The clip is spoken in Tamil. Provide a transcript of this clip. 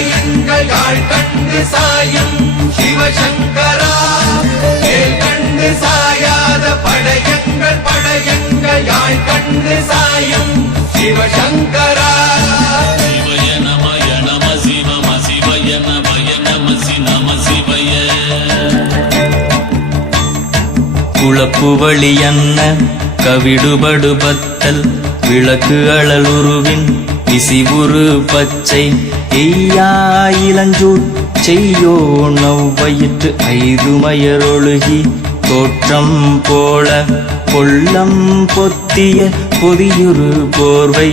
படையுங்கள் யாழ் கண்டு சாயும் சிவசங்கரா. வேல் கண்டு சாயாத படையுங்கள் படையுங்கள் யாழ் கண்டு சாயும் சிவசங்கரா. சிவய நமய நம சிவம சிவய நமய நம நம சிவய. குளப்புவழி அன்ன கவிடுபடு பத்தல் விளக்கு அழல் உருவின் இசிவுரு பச்சை எய்யா இளஞ்சூர் செய்யோ நவ்வயிற்று ஐதுமயரொழுகி தோற்றம் போல கொள்ளம் பொத்திய பொதியுறு போர்வை